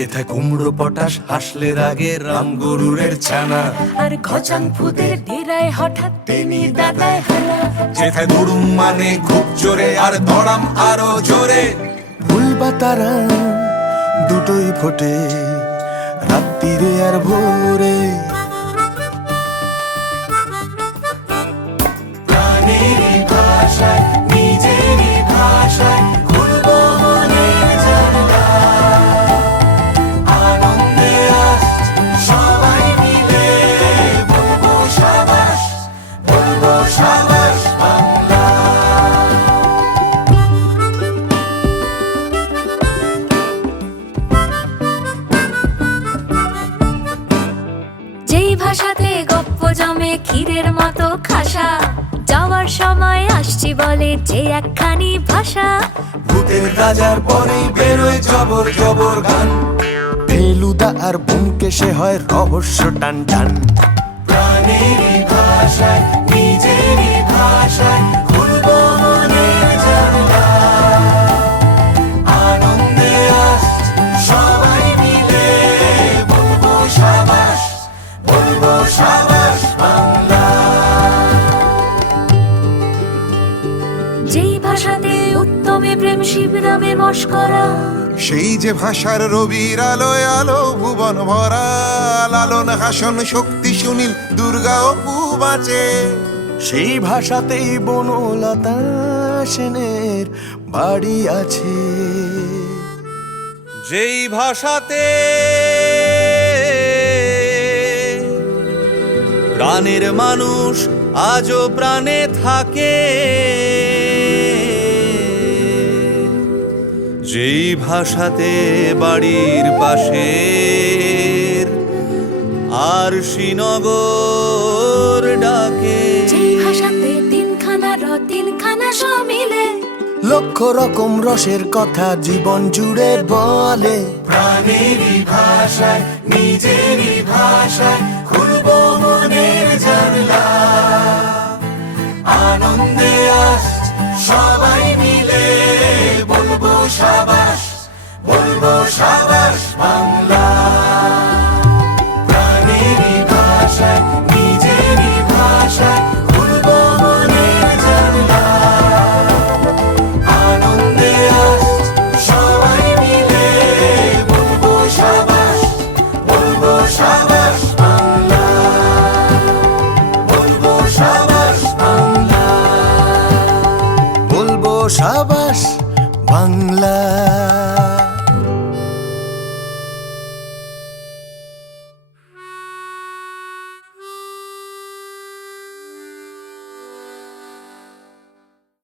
যেথায় কুমড়ো পটাশ হাসলে রাগে রাম গরুরের ছানা। আর ঘচাং ফুদের ডেরায় হঠাৎ তেনি দাদায় হানা। যেথায় দুরুম মানে খুব জোরে আর দড়াম আরও জোরে। বা তারা দুটোই ফোটে রাত্রিরে আর ভোরে। প্রাণেরই ভাষায় জমে ক্ষীরের মতো খাসা। যাওয়ার সময় আসছি বলে যে একখানি ভাষা। ভূতের রাজার পরেই বেরোয় জবর জবর গান। ফেলুদা আর সে হয় রহস্য টান টান। প্রাণেরই ভাষায় নিজেরই ভাষায় ভাষাতে উত্তমে প্রেম শিবরামে মস্করা সেই যে ভাষার রবির আলোয় আলো ভুবন ভরা লালন হাসন শক্তি সুনীল দুর্গা অপু বাঁচে। সেই ভাষাতেই বনলতা সেনের বাড়ি আছে। যেই ভাষাতে প্রাণের মানুষ আজও প্রাণে থাকে ভাষাতে বাড়ির পাশের আর শ্রীনগর ডাকে। যেই ভাষাতে তিনখানা র তিনখানা স লক্ষ রকম রসের কথা জীবন জুড়ে বলে। প্রাণেরই ভাষায় নিজেরই ভাষায় সাবাস বাংলা